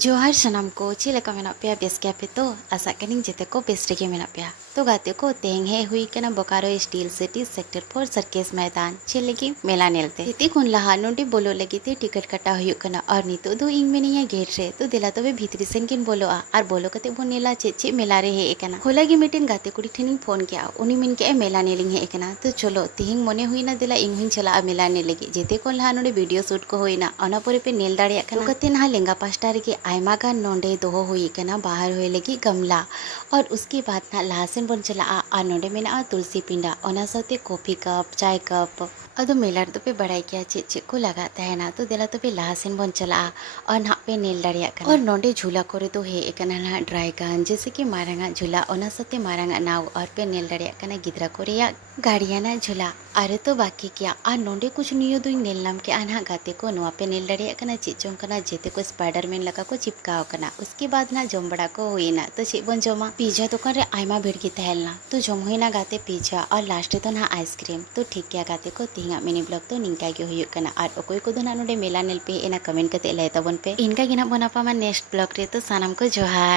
जोहार सनम को चिलका मेना पे बेस क्या पे तो आशा करें जेते को बेस रेगे मेना पे तो गाते को तेंग है हुई कना बोकारो स्टील सिटी सेक्टर 4 सर्केस मैदान चिलगी मेला नेलते इति कुन लहा नोंडी बोलो लगी थे टिकट कटा हुई कना और नितो दो इंग मेनिया गेट रे तो दिला तो वे भीतरी सेन किन बोलो और बोलो कते बो नेला चे मेला रे है एकना होला गी मीटिंग गाते कुड़ी ठिनिंग फोन किया उनी मिन के मेला नेलिंग है एकना तो चलो तिहिंग मने हुई ना दिला इंग हुई चला मेला ने लगी जेते को लहा नोंडी वीडियो शूट को होइना ओना परे पे नेल दाड़िया कना कते ना लेंगा पास्टा रे आयमा गान नोंडे दोहो हुई कना बाहर होए लगी गमला और उसके बाद ना लहासेन बन चला आ नोंडे मेना तुलसी पिंडा ओना साथे कॉफी कप चाय कप अदो मेला तो पे बड़ाई किया चे को लगाता है ना तो दिला तो पे लहासेन बन चला और ना पे नेल दाड़िया कना और नोंडे झूला करे तो हे एकना ना ड्राई गान जैसे कि मारांगा झूला ओना साथे मारांगा नाव और पे नेल दाड़िया कना गिद्रा करे या गाड़िया ना झूला अरे तो बाकी किया आ नोंडे कुछ नियो दुई नेल नाम के आना गाते को नोआ पे नेल दाड़िया कना चिचों कना जेते को स्पाइडरमैन लगा को चिपकाओ कना उसके बाद ना जम बड़ा को हुई ना तो चे बन जमा पिज्जा दुकान रे आयमा भीड़ की तहलना तो जम हुई ना गाते पिज्जा और लास्ट तो ना आइसक्रीम तो ठीक क्या गाते को तिंगा मिनी ब्लॉग तो निंका के हुई कना और ओकोय को दो ना नोडे मेला नेल पे एना कमेंट कते लय तबन पे इनका गिना बना पा नेक्स्ट ब्लॉग रे तो सानम को जोहार।